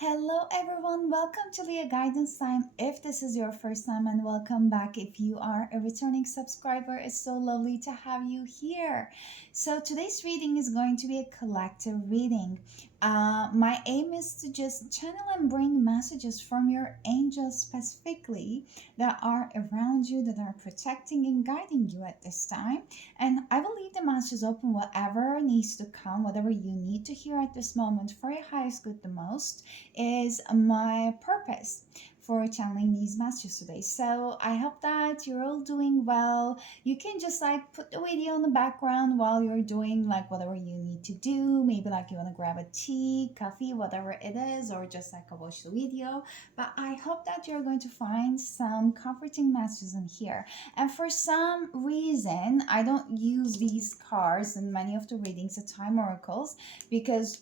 Hello, everyone. Welcome to Leoguidance time. If this is your first time, and welcome back if you are a returning subscriber. It's so lovely to have you here. So, today's reading is going to be a collective reading. My aim is to just channel and bring messages from your angels specifically that are around you, that are protecting and guiding you at this time. And I will leave the messages open, whatever needs to come, whatever you need to hear at this moment for your highest good the most is my purpose for channeling these messages today. So I hope that you're all doing well. You can just like put the video in the background while you're doing like whatever you need to do. Maybe like you want to grab a tea, coffee, whatever it is, or just like watch the video. But I hope that you're going to find some comforting messages in here. And for some reason, I don't use these cards in many of the readings, the time oracles, because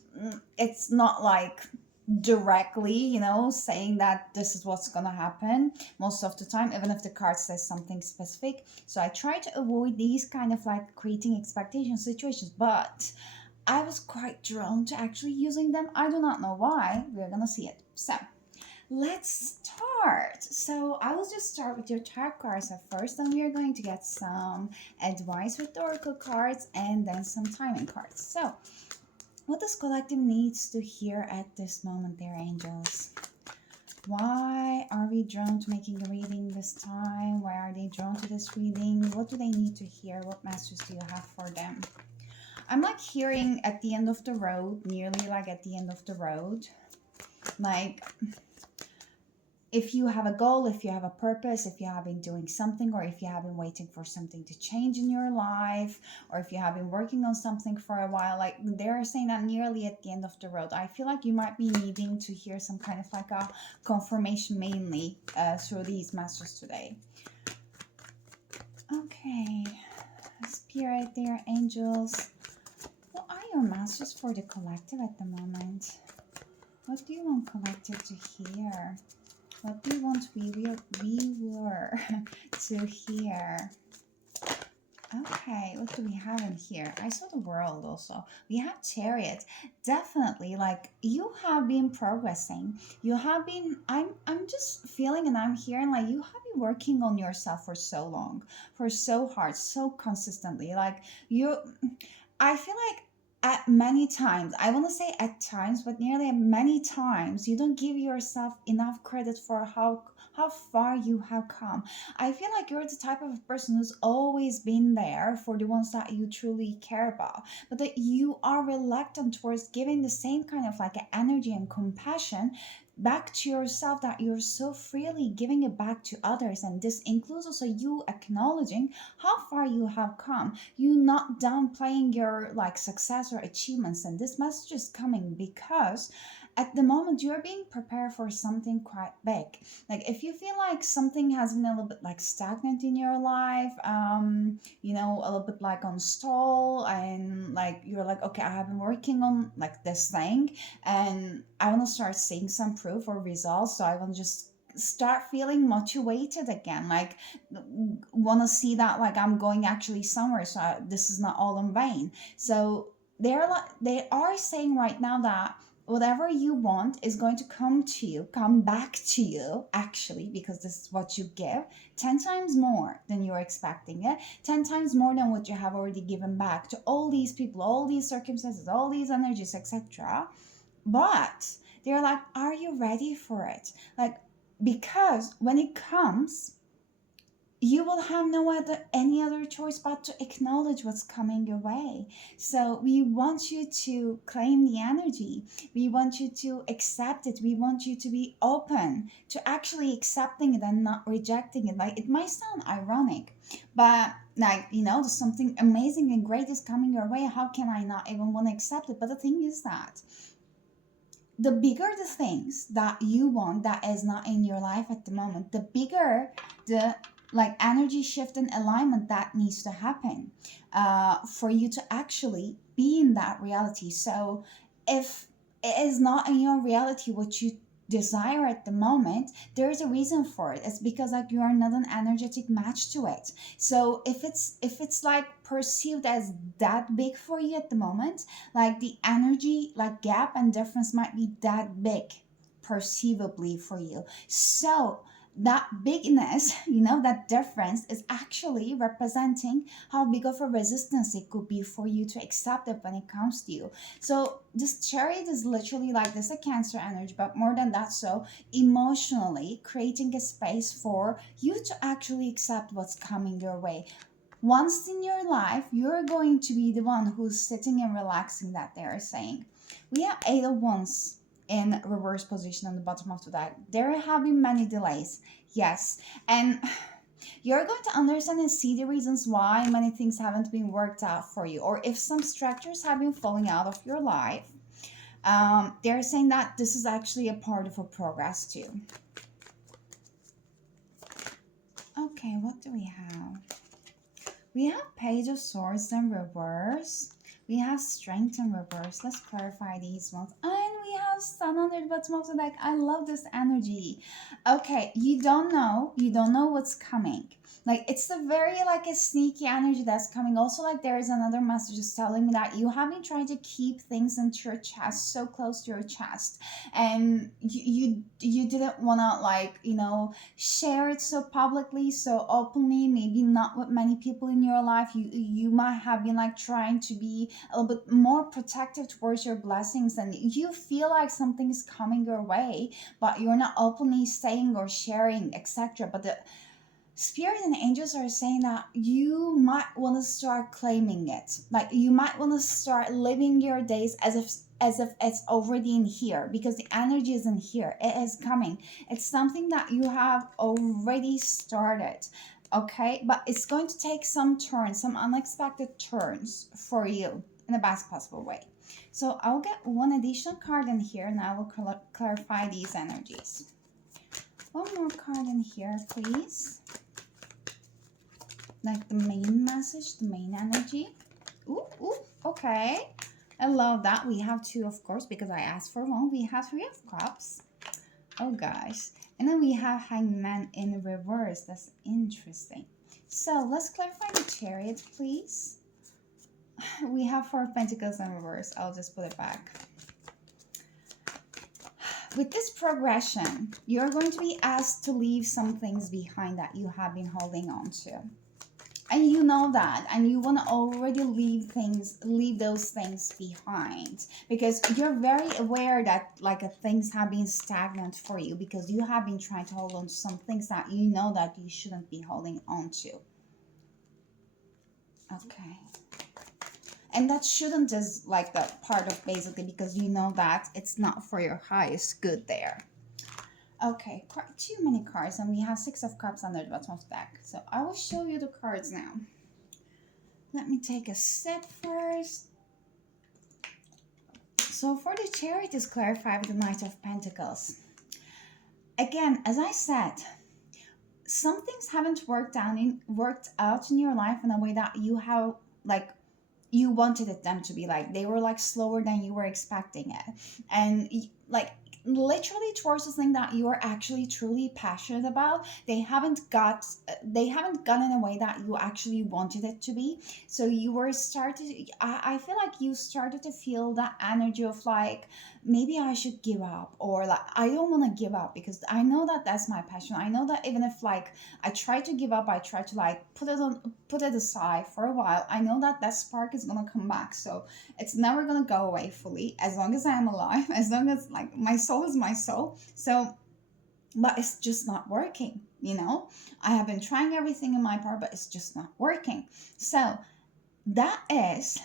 it's not like directly, saying that this is what's gonna happen most of the time, even if the card says something specific. So I try to avoid these kind of like creating expectation situations, but I was quite drawn to actually using them. I do not know why. We're gonna see it. So let's start. So I will just start with your tarot cards at first, and we are going to get some advice with the oracle cards and then some timing cards. So what this collective needs to hear at this moment, dear angels? Why are we drawn to making a reading this time? Why are they drawn to this reading? What do they need to hear? What messages do you have for them? I'm like hearing at the end of the road, nearly like at the end of the road. Like if you have a goal, if you have a purpose, if you have been doing something, or if you have been waiting for something to change in your life, or if you have been working on something for a while, like they're saying that nearly at the end of the road. I feel like you might be needing to hear some kind of like a confirmation mainly through these messages today. Okay, Spirit, dear angels, what are your messages for the collective at the moment? What do you want collective to hear? What do you want viewer to hear? Okay, what do we have in here? I saw the world also. We have Chariot. Definitely, like you have been progressing. You have been. I'm just feeling and I'm hearing like you have been working on yourself for so long, for so hard, so consistently. Like you, I feel like at many times, I want to say at times, but nearly at many times, you don't give yourself enough credit for how far you have come. I feel like you're the type of person who's always been there for the ones that you truly care about, but that you are reluctant towards giving the same kind of like energy and compassion back to yourself that you're so freely giving it back to others. And this includes also you acknowledging how far you have come, you not downplaying your like success or achievements. And this message is coming because at the moment you're being prepared for something quite big. Like if you feel like something has been a little bit like stagnant in your life, a little bit like on stall, and like you're like, okay, I have been working on like this thing and I want to start seeing some proof or results, so I want to just start feeling motivated again, like want to see that like I'm going actually somewhere, so this is not all in vain. So they are saying right now that whatever you want is going to come back to you actually, because this is what you give 10 times more than you're expecting it, 10 times more than what you have already given back to all these people, all these circumstances, all these energies, etc. But they're like, are you ready for it? Like, because when it comes, you will have any other choice but to acknowledge what's coming your way. So we want you to claim the energy. We want you to accept it. We want you to be open to actually accepting it and not rejecting it. Like it might sound ironic, but like, there's something amazing and great is coming your way. How can I not even want to accept it? But the thing is that the bigger the things that you want that is not in your life at the moment, the bigger the like energy shift and alignment that needs to happen for you to actually be in that reality. So if it is not in your reality what you desire at the moment, there is a reason for it. It's because like you are not an energetic match to it. So if it's like perceived as that big for you at the moment, like the energy like gap and difference might be that big perceivably for you. So that bigness, that difference is actually representing how big of a resistance it could be for you to accept it when it comes to you. So this chariot is literally like this, a Cancer energy, but more than that, so emotionally creating a space for you to actually accept what's coming your way. Once in your life, you're going to be the one who's sitting and relaxing, that they are saying. We have 8 of Wands in reverse position on the bottom of the deck. There have been many delays, yes, and you're going to understand and see the reasons why many things haven't been worked out for you, or if some structures have been falling out of your life. They're saying that this is actually a part of a progress too. Okay, what do we have? We have Page of Swords in reverse. We have Strength in reverse. Let's clarify these ones. And we have Sun under the bottom of the deck. I love this energy. Okay, you don't know what's coming. Like, it's a very, like, a sneaky energy that's coming. Also, like, there is another message just telling me that you have been trying to keep things into your chest, so close to your chest. And you didn't want to, like, share it so publicly, so openly, maybe not with many people in your life. You might have been, like, trying to be a little bit more protective towards your blessings, and you feel like something is coming your way, but you're not openly saying or sharing, etc. But the Spirit and angels are saying that you might want to start claiming it. Like, you might want to start living your days as if it's already in here, because the energy is in here. It is coming. It's something that you have already started. Okay, but it's going to take some turns, some unexpected turns for you in the best possible way. So I'll get one additional card in here, and I will clarify these energies. One more card in here, please. Like the main message, the main energy. Ooh, okay. I love that. We have 2, of course, because I asked for 1. We have 3 of Cups. Oh, gosh. And then we have Hangman in reverse. That's interesting. So let's clarify the Chariot, please. We have 4 of Pentacles in reverse. I'll just put it back. With this progression, you're going to be asked to leave some things behind that you have been holding on to. And you know that, and you want to already leave those things behind, because you're very aware that, like, things have been stagnant for you, because you have been trying to hold on to some things that you know that you shouldn't be holding on to. Okay. And that shouldn't is like the part of basically because you know that it's not for your highest good there. Okay, too many cards, and we have 6 of Cups under the bottom of the deck. So I will show you the cards now. Let me take a sip first. So for the Chariot is clarified with the Knight of Pentacles. Again, as I said, some things haven't worked out in your life in a way that you have, like, you wanted them to be. Like, they were like slower than you were expecting it, and like literally towards the thing that you are actually truly passionate about, they haven't gone in a way that you actually wanted it to be. So you were I feel like you started to feel that energy of, like, maybe I should give up, or like, I don't want to give up because I know that that's my passion. I know that even if, like, I try to give up, I try to, like, put it aside for a while, I know that that spark is gonna come back. So it's never gonna go away fully as long as I'm alive, as long as, like, my soul is my soul. So, but it's just not working, I have been trying everything in my part, but it's just not working. So that is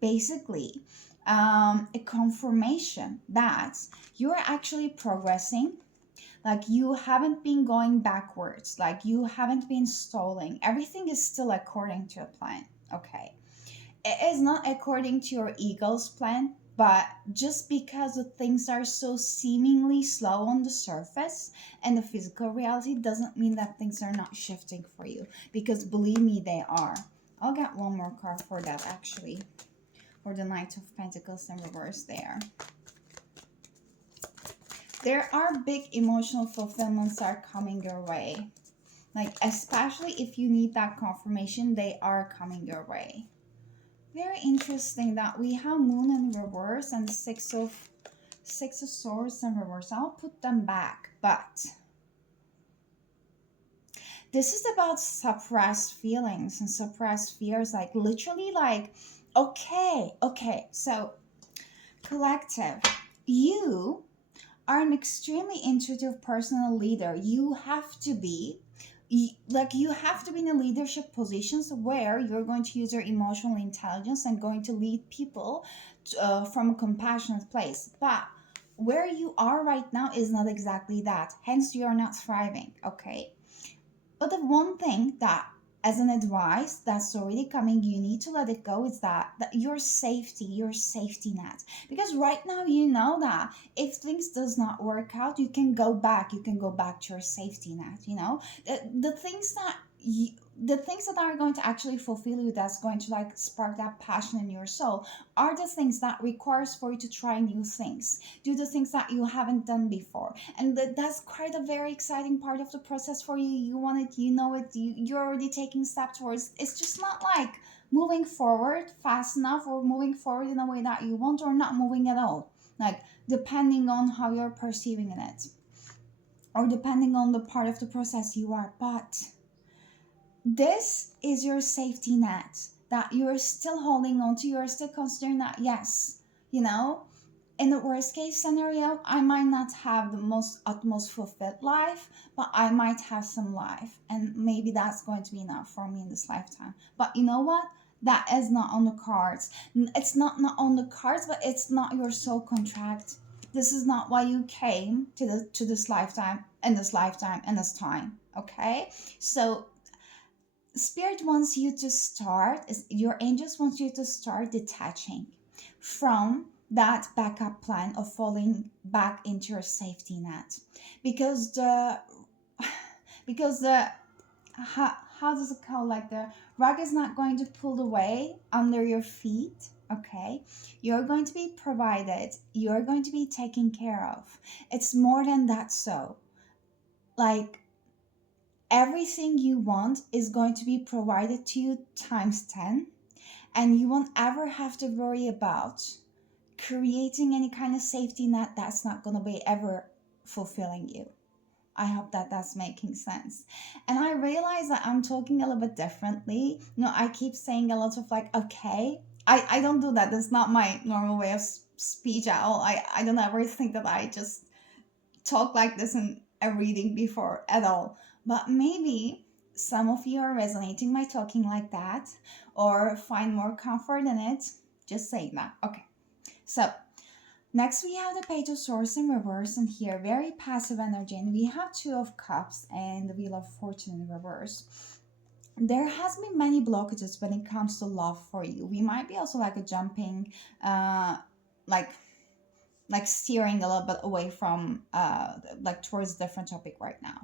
basically a confirmation that you're actually progressing. Like, you haven't been going backwards, like, you haven't been stalling. Everything is still according to a plan. Okay, it is not according to your ego's plan, but just because the things are so seemingly slow on the surface and the physical reality doesn't mean that things are not shifting for you, because believe me, they are. I'll get one more card for that, actually, for the Knight of Pentacles in reverse there. There are big emotional fulfillments that are coming your way. Like, especially if you need that confirmation, they are coming your way. Very interesting that we have Moon in reverse and 6 of Six of Swords in reverse. I'll put them back, but this is about suppressed feelings and suppressed fears, like literally like, okay, so collective, you are an extremely intuitive personal leader. You have to be like, you have to be in a leadership positions where you're going to use your emotional intelligence and going to lead people from a compassionate place. But where you are right now is not exactly that, hence you are not thriving. Okay, but the one thing that, as an advice that's already coming, you need to let it go, is that your safety, your safety net. Because right now you know that if things does not work out, you can go back to your safety net. You know, the things that the things that are going to actually fulfill you, that's going to like spark that passion in your soul, are the things that requires for you to try new things, do the things that you haven't done before. And that's quite a very exciting part of the process for you. You want it, you know it, you're already taking steps towards. It's just not like moving forward fast enough, or moving forward in a way that you want, or not moving at all, like depending on how you're perceiving it, or depending on the part of the process you are. But this is your safety net that you're still holding on to. You're still considering that, yes, you know, in the worst case scenario, I might not have the most utmost fulfilled life, but I might have some life. And maybe that's going to be enough for me in this lifetime. But you know what? That is not on the cards. It's not on the cards, but it's not your soul contract. This is not why you came to this lifetime, and this lifetime, and this time. Okay? So Spirit wants you to start, your angels want you to start detaching from that backup plan of falling back into your safety net, because the how does it call, like the rug is not going to pull away under your feet. Okay, you're going to be provided, you're going to be taken care of. It's more than that. So like, everything you want is going to be provided to you times 10, and you won't ever have to worry about creating any kind of safety net that's not going to be ever fulfilling you. I hope that that's making sense. And I realize that I'm talking a little bit differently. You know, I keep saying a lot of like, okay. I don't do that. That's not my normal way of speech at all. I don't ever think that I just talk like this in a reading before at all. But maybe some of you are resonating by talking like that, or find more comfort in it. Just saying that. Okay. So next we have the Page of Swords in reverse, and here very passive energy, and we have Two of Cups and the Wheel of Fortune in reverse. There has been many blockages when it comes to love for you. We might be also like a jumping, like steering a little bit away from like towards a different topic right now.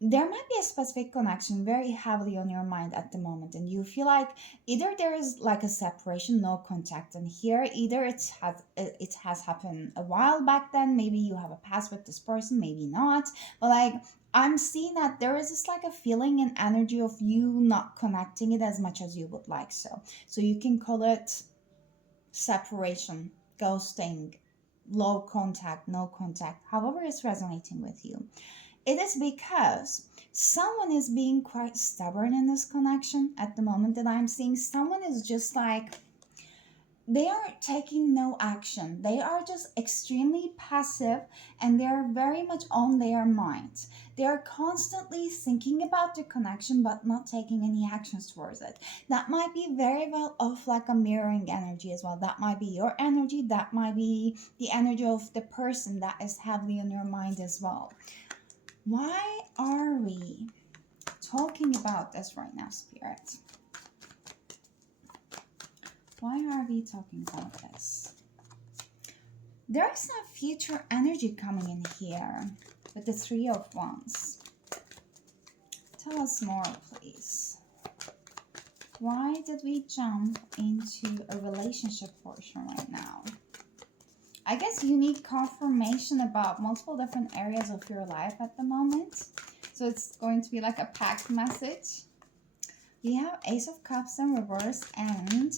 There might be a specific connection very heavily on your mind at the moment, and you feel like either there is like a separation, no contact, and here either it has happened a while back then, maybe you have a past with this person, maybe not, but like I'm seeing that there is just like a feeling and energy of you not connecting it as much as you would like. So you can call it separation, ghosting, low contact, no contact, however it's resonating with you. It is because someone is being quite stubborn in this connection at the moment that I'm seeing. Someone is just like, they are taking no action. They are just extremely passive, and they are very much on their minds. They are constantly thinking about the connection but not taking any actions towards it. That might be very well of like a mirroring energy as well. That might be your energy. That might be the energy of the person that is heavily on your mind as well. Why are we talking about this right now, Spirit? Why are we talking about this? There is some future energy coming in here with the Three of Wands. Tell us more, please. Why did we jump into a relationship portion right now? I guess you need confirmation about multiple different areas of your life at the moment. So it's going to be like a packed message. We have Ace of Cups in reverse, and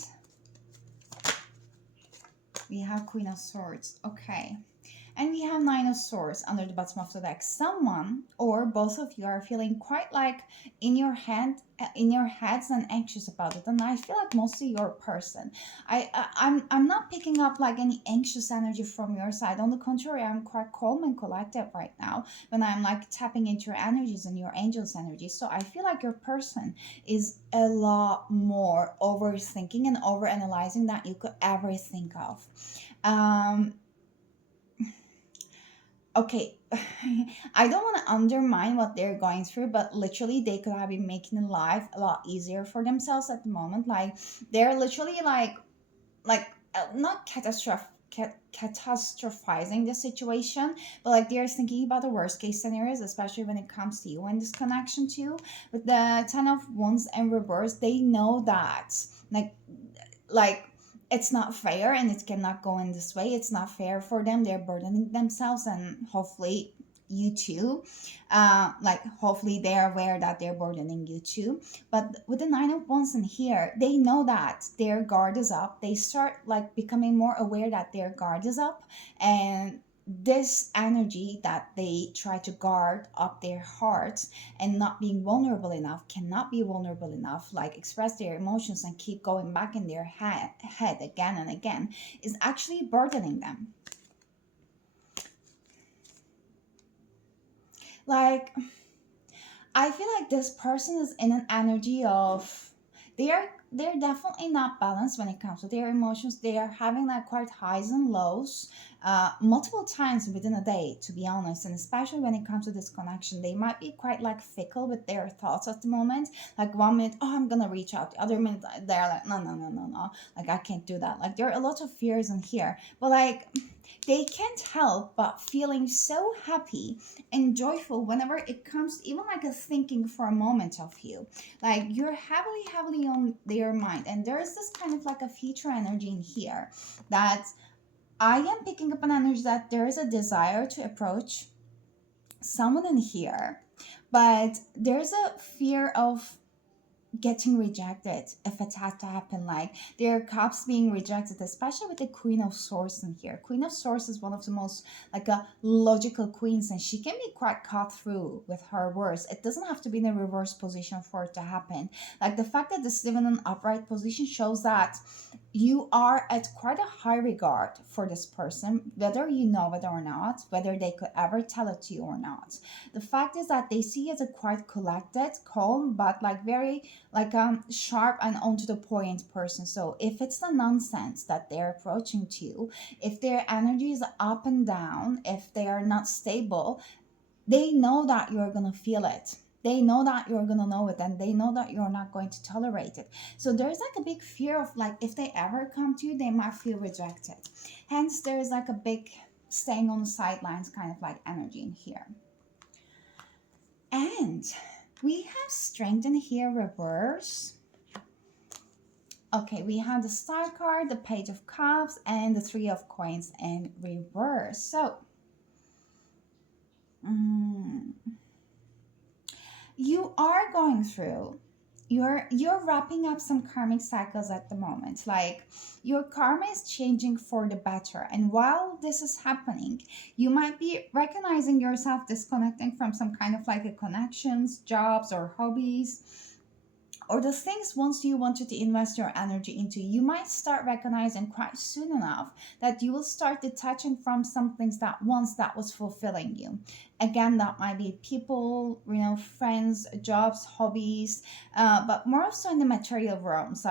we have Queen of Swords. Okay. And we have Nine of Swords under the bottom of the deck. Someone or both of you are feeling quite like in your heads and anxious about it. And I feel like mostly your person. I'm not picking up like any anxious energy from your side. On the contrary, I'm quite calm and collected right now when I'm like tapping into your energies and your angels' energy. So I feel like your person is a lot more overthinking and overanalyzing that you could ever think of. Um, okay, I don't want to undermine what they're going through, but literally they could have been making life a lot easier for themselves at the moment. Like they're literally not catastrophizing the situation, but like they're thinking about the worst case scenarios, especially when it comes to you and this connection too. With the Ten of Wands and reverse, they know that like like it's not fair and it cannot go in this way. It's not fair for them. They're burdening themselves, and hopefully you too. Like hopefully they're aware that they're burdening you too. But with the Nine of Wands in here, they know that their guard is up. They start like becoming more aware that their guard is up, and this energy that they try to guard up their hearts and not being vulnerable enough, cannot be vulnerable enough, like express their emotions and keep going back in their head again and again, is actually burdening them. Like I feel like this person is in an energy of they're definitely not balanced when it comes to their emotions. They are having like quite highs and lows, multiple times within a day, to be honest. And especially when it comes to this connection, they might be quite like fickle with their thoughts at the moment. Like 1 minute, oh, I'm gonna reach out. The other minute, they're like, no, no, no, no, no. Like I can't do that. Like there are a lot of fears in here, but like they can't help but feeling so happy and joyful whenever it comes even like a thinking for a moment of you, like you're heavily on their mind. And there's this kind of like a future energy in here that I am picking up an energy that there is a desire to approach someone in here, but there's a fear of getting rejected if it had to happen. Like their cups being rejected, especially with the Queen of Swords in here. Queen of Swords is one of the most like a logical queens, and she can be quite cut through with her words. It doesn't have to be in a reverse position for it to happen. Like the fact that this is even an upright position shows that you are at quite a high regard for this person, whether you know it or not, whether they could ever tell it to you or not. The fact is that they see you as a quite collected, calm, but like very like sharp and on to the point person. So if it's the nonsense that they're approaching to you, if their energy is up and down, if they are not stable, they know that you're gonna feel it. They know that you're gonna know it, and they know that you're not going to tolerate it. So there's like a big fear of like if they ever come to you, they might feel rejected. Hence there's like a big staying on the sidelines kind of like energy in here. And we have strength in here reverse. Okay, we have the Star card, the Page of Cups, and the Three of Coins in reverse. So, you are going through, you're wrapping up some karmic cycles at the moment. Like your karma is changing for the better, and while this is happening, you might be recognizing yourself disconnecting from some kind of like a connections, jobs, or hobbies, or the things once you wanted to invest your energy into. You might start recognizing quite soon enough that you will start detaching from some things that once that was fulfilling you. Again, that might be people, friends, jobs, hobbies, but more so in the material realms,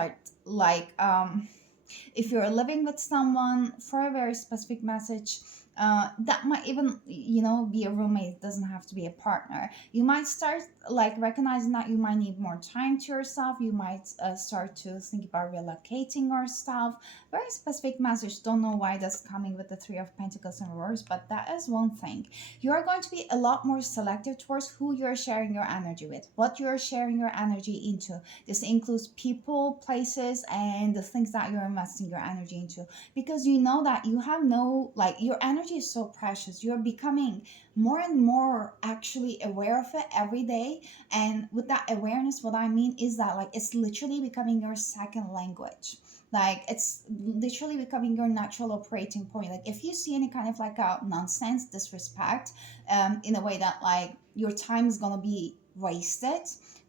if you're living with someone for a very specific message, that might even be a roommate. It doesn't have to be a partner. You might start like recognizing that you might need more time to yourself. You might start to think about relocating your stuff. Very specific message. Don't know why that's coming with the Three of Pentacles in reverse, but that is one thing. You are going to be a lot more selective towards who you're sharing your energy with, what you're sharing your energy into. This includes people, places, and the things that you're investing your energy into, because you know that you have your energy is so precious. You're becoming more and more actually aware of it every day. And with that awareness, what I mean is that like it's literally becoming your second language. Like it's literally becoming your natural operating point. Like if you see any kind of like a nonsense, disrespect, in a way that like your time is gonna be wasted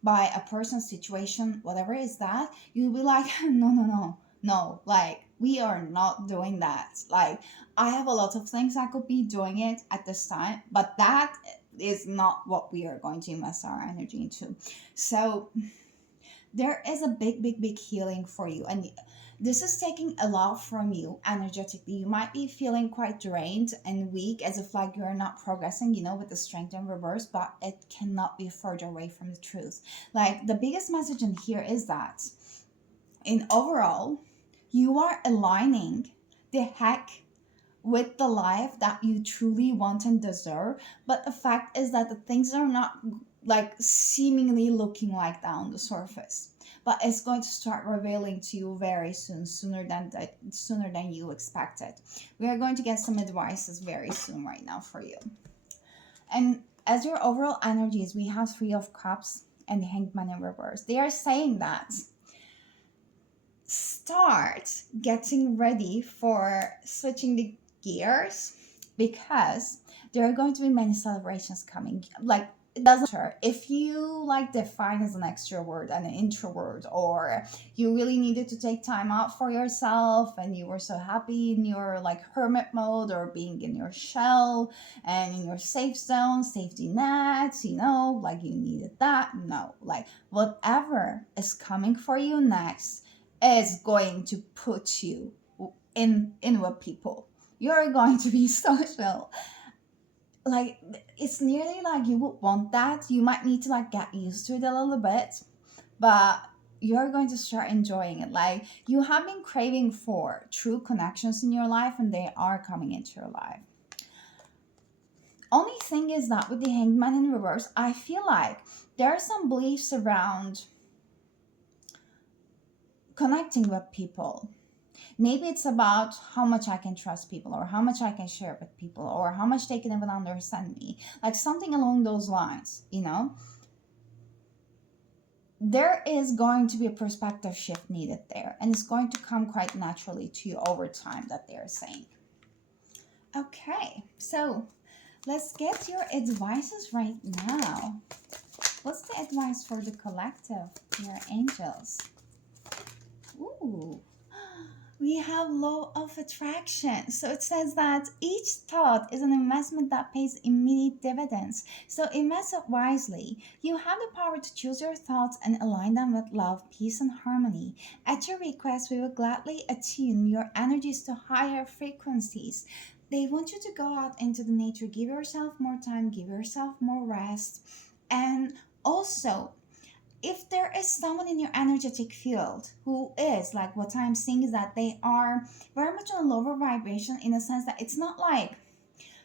by a person's situation, whatever is that, you'll be like, no, no, no, no, like we are not doing that. Like I have a lot of things I could be doing it at this time, but that is not what we are going to invest our energy into. So there is a big, big, big healing for you. And this is taking a lot from you energetically. You might be feeling quite drained and weak, as if like you're not progressing, with the strength in reverse, but it cannot be further away from the truth. Like the biggest message in here is that in overall, you are aligning the heck with the life that you truly want and deserve. But the fact is that the things are not like seemingly looking like that on the surface. But it's going to start revealing to you very soon, sooner than you expected. We are going to get some advices very soon right now for you. And as your overall energies, we have Three of Cups and the Hanged Man in reverse. They are saying that start getting ready for switching the gears, because there are going to be many celebrations coming. Like it doesn't matter if you like define as an extrovert and an introvert, or you really needed to take time out for yourself and you were so happy in your like hermit mode or being in your shell and in your safe zone, safety nets, like you needed that. No, like whatever is coming for you next is going to put you in with people. You're going to be social. Like it's nearly like you would want that. You might need to like get used to it a little bit, but you're going to start enjoying it. Like you have been craving for true connections in your life, and they are coming into your life. Only thing is that with the Hanged Man in reverse, I feel like there are some beliefs around connecting with people. Maybe it's about how much I can trust people, or how much I can share with people, or how much they can even understand me. Like something along those lines. There is going to be a perspective shift needed there, and it's going to come quite naturally to you over time, that they're saying. Okay, so let's get your advices right now. What's the advice for the collective, your angels? Ooh. We have law of attraction. So it says that each thought is an investment that pays immediate dividends. So invest it wisely. You have the power to choose your thoughts and align them with love, peace, and harmony. At your request, we will gladly attune your energies to higher frequencies. They want you to go out into the nature, give yourself more time, give yourself more rest, and also if there is someone in your energetic field who is like, what I'm seeing is that they are very much on a lower vibration, in a sense that it's not like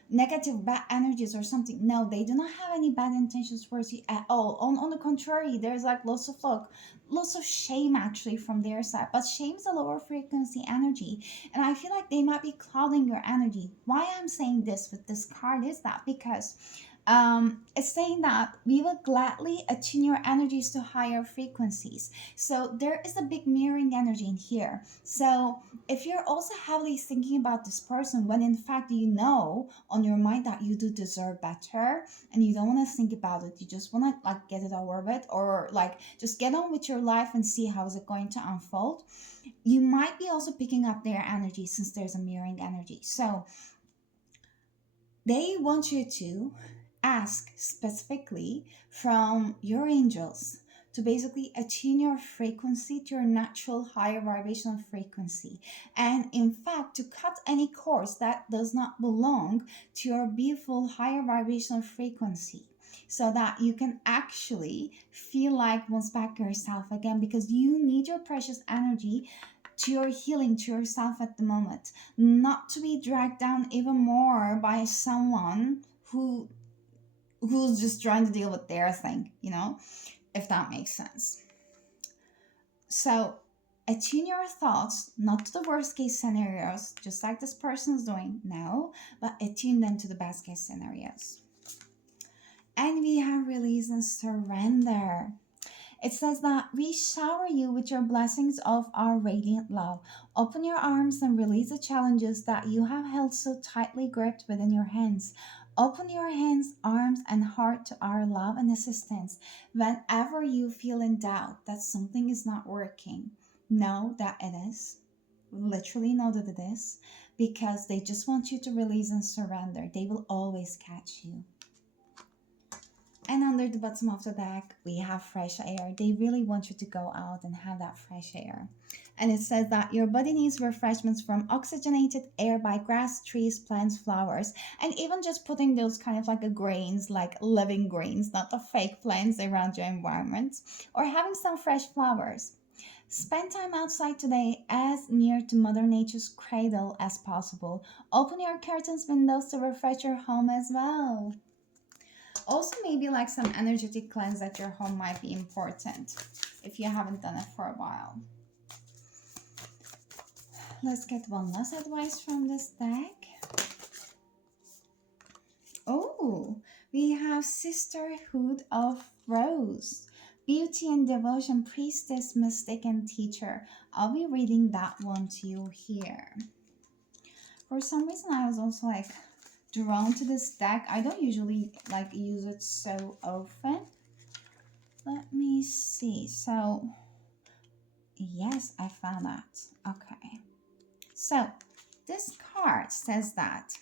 negative bad energies or something. No, they do not have any bad intentions towards you at all. On the contrary, there's like lots of shame actually from their side. But shame is a lower frequency energy, and I feel like they might be clouding your energy. Why I'm saying this with this card is that because it's saying that we will gladly attune your energies to higher frequencies. So there is a big mirroring energy in here. So if you're also heavily thinking about this person, when in fact you know on your mind that you do deserve better, and you don't want to think about it, you just want to like get it over with, or like just get on with your life and see how is it going to unfold, you might be also picking up their energy, since there's a mirroring energy. So they want you to ask specifically from your angels to basically attune your frequency to your natural higher vibrational frequency, and in fact to cut any cords that does not belong to your beautiful higher vibrational frequency, so that you can actually feel like once back yourself again, because you need your precious energy to your healing, to yourself at the moment, not to be dragged down even more by someone who's just trying to deal with their thing, if that makes sense. So attune your thoughts not to the worst case scenarios, just like this person's doing now, but attune them to the best case scenarios. And we have release and surrender. It says that we shower you with your blessings of our radiant love. Open your arms and release the challenges that you have held so tightly gripped within your hands. Open your hands, arms, and heart to our love and assistance. Whenever you feel in doubt that something is not working, know that it is. Literally know that it is, because they just want you to release and surrender. They will always catch you. And under the bottom of the deck, we have fresh air. They really want you to go out and have that fresh air. And it says that your body needs refreshments from oxygenated air by grass, trees, plants, flowers, and even just putting those kind of like a grains, like living grains, not the fake plants around your environment, or having some fresh flowers. Spend time outside today as near to Mother Nature's cradle as possible. Open your curtains, windows to refresh your home as well. Also, maybe like some energetic cleanse at your home might be important if you haven't done it for a while. Let's get one last advice from this deck. Oh, we have Sisterhood of Rose. Beauty and Devotion, Priestess, Mystic, and Teacher. I'll be reading that one to you here. For some reason, I was also like drawn to this deck. I don't usually like use it so often. Let me see. So, yes, I found that. Okay. So, this card says that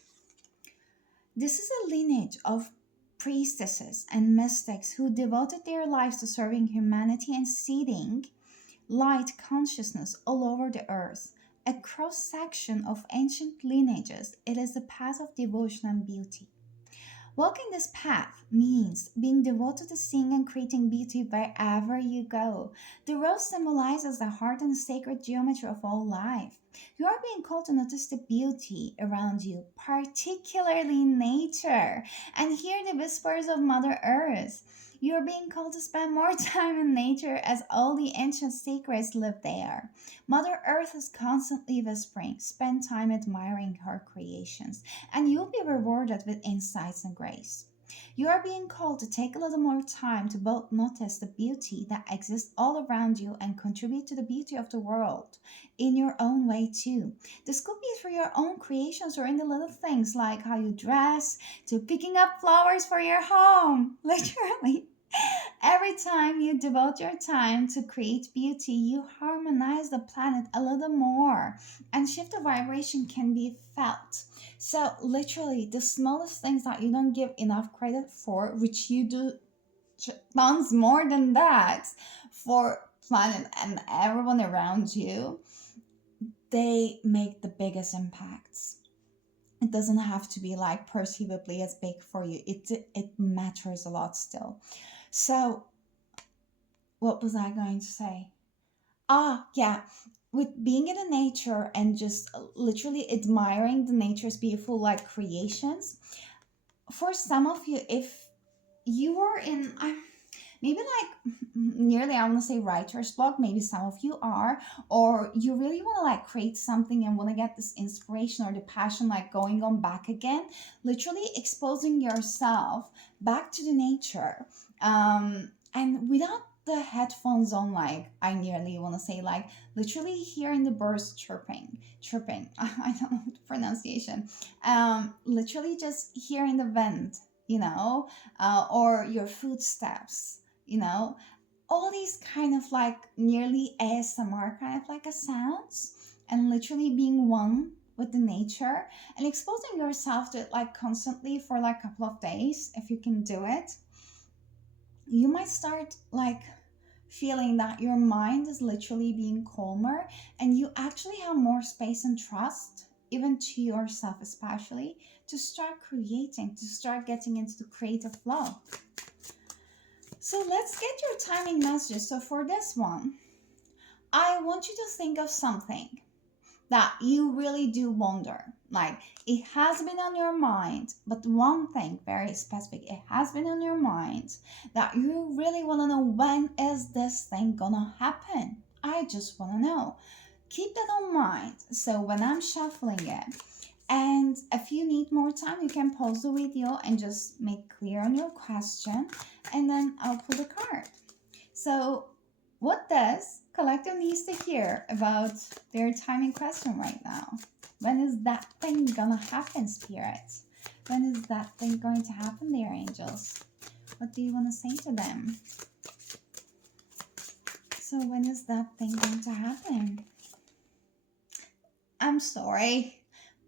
this is a lineage of priestesses and mystics who devoted their lives to serving humanity and seeding light consciousness all over the earth. A cross section of ancient lineages, it is a path of devotion and beauty. Walking this path means being devoted to seeing and creating beauty wherever you go. The rose symbolizes the heart and sacred geometry of all life. You are being called to notice the beauty around you, particularly nature, and hear the whispers of Mother Earth. You are being called to spend more time in nature as all the ancient secrets live there. Mother Earth is constantly whispering, spend time admiring her creations, and you'll be rewarded with insights and grace. You are being called to take a little more time to both notice the beauty that exists all around you and contribute to the beauty of the world in your own way too. This could be through your own creations or in the little things like how you dress to picking up flowers for your home. Literally. Every time you devote your time to create beauty, you harmonize the planet a little more and shift the vibration can be felt. So, literally, the smallest things that you don't give enough credit for, which you do tons more than that for planet and everyone around you, they make the biggest impacts. It doesn't have to be like perceivably as big for you. It matters a lot still. So, what was I going to say? Yeah. With being in the nature and just literally admiring the nature's beautiful like creations. For some of you, if you are in, maybe like nearly, I want to say writer's block, maybe some of you are, or you really want to like create something and want to get this inspiration or the passion like going on back again, literally exposing yourself back to the nature. And without the headphones on, like I nearly want to say, like literally hearing the birds chirping. I don't know the pronunciation. Literally just hearing the wind, or your footsteps, all these kind of like nearly ASMR kind of like a sounds, and literally being one with the nature and exposing yourself to it like constantly for like a couple of days. If you can do it, you might start like feeling that your mind is literally being calmer and you actually have more space and trust, even to yourself especially, to start creating, to start getting into the creative flow. So let's get your timing messages. So for this one, I want you to think of something that you really do wonder. Like it has been on your mind, but one thing very specific, it has been on your mind that you really want to know, when is this thing gonna happen? I just want to know. Keep that on mind. So when I'm shuffling it, and if you need more time, you can pause the video and just make clear on your question, and then I'll pull the card. So, what does collective needs to hear about their timing question right now? When is that thing gonna happen, Spirit? When is that thing going to happen, dear angels? What do you want to say to them? So, when is that thing going to happen? I'm sorry.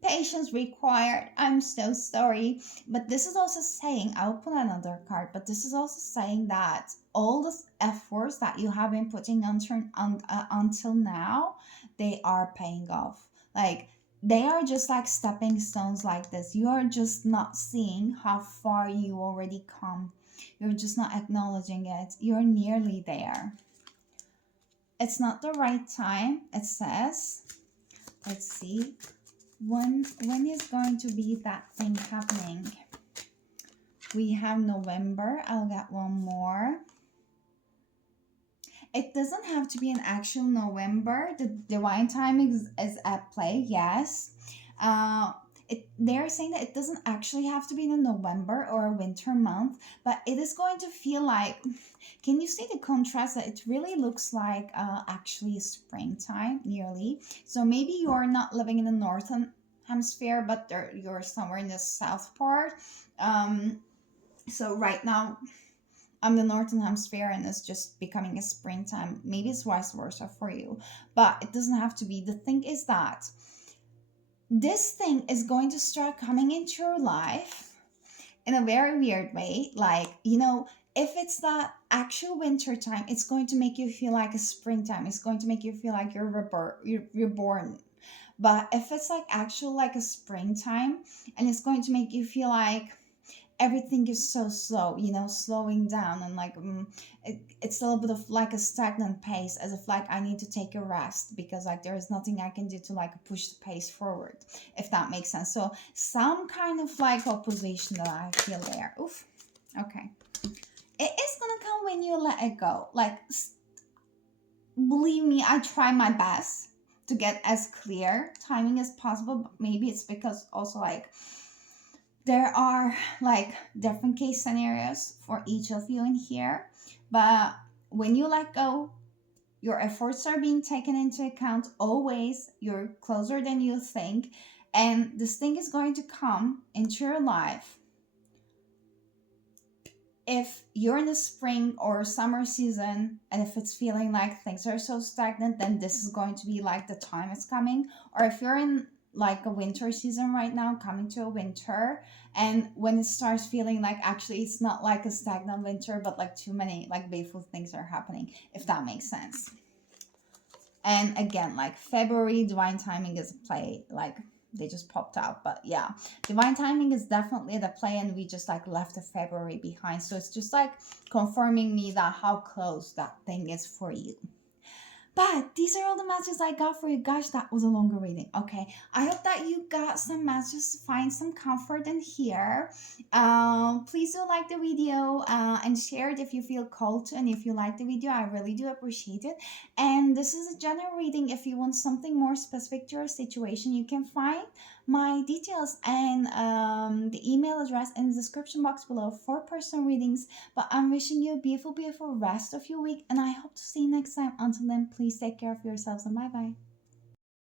Patience required. I'm so sorry. But this is also saying, I'll put another card, but this is also saying that all the efforts that you have been putting until now, they are paying off. Like, they are just like stepping stones like this. You are just not seeing how far you already come. You're just not acknowledging it. You're nearly there. It's not the right time, it says. Let's see. When is going to be that thing happening? We have November. I'll get one more. It doesn't have to be an actual November. The divine timing is at play, yes. They're saying that it doesn't actually have to be in a November or a winter month, but it is going to feel like, can you see the contrast that it really looks like actually springtime nearly? So maybe you're not living in the northern hemisphere, but you're somewhere in the south part. So right now I'm the northern hemisphere and it's just becoming a springtime. Maybe it's vice versa for you, but it doesn't have to be. The thing is that this thing is going to start coming into your life in a very weird way. Like, if it's the actual winter time, it's going to make you feel like a springtime. It's going to make you feel like you're born. But if it's like actual like a springtime, and it's going to make you feel like everything is so slow, slowing down, and like it's a little bit of like a stagnant pace, as if like I need to take a rest because like there is nothing I can do to like push the pace forward, if that makes sense. So some kind of like opposition that I feel there. Oof. Okay. It is gonna come when you let it go. Like, believe me, I try my best to get as clear timing as possible, but maybe it's because also like there are like different case scenarios for each of you in here. But when you let go, your efforts are being taken into account always. You're closer than you think, and this thing is going to come into your life. If you're in the spring or summer season, and if it's feeling like things are so stagnant, then this is going to be like the time it's coming. Or if you're in like a winter season right now, coming to a winter, and when it starts feeling like actually it's not like a stagnant winter, but like too many like beautiful things are happening, if that makes sense. And again, like February, divine timing is a play, like they just popped out. But yeah, divine timing is definitely the play, and we just like left the February behind. So it's just like confirming me that how close that thing is for you. But these are all the messages I got for you. Gosh, that was a longer reading. Okay, I hope that you got some messages, find some comfort in here. Please do like the video and share it if you feel called to, and if you like the video, I really do appreciate it. And this is a general reading. If you want something more specific to your situation, you can find my details and the email address in the description box below for personal readings. But I'm wishing you a beautiful, beautiful rest of your week, and I hope to see you next time. Until then, please take care of yourselves, and bye bye.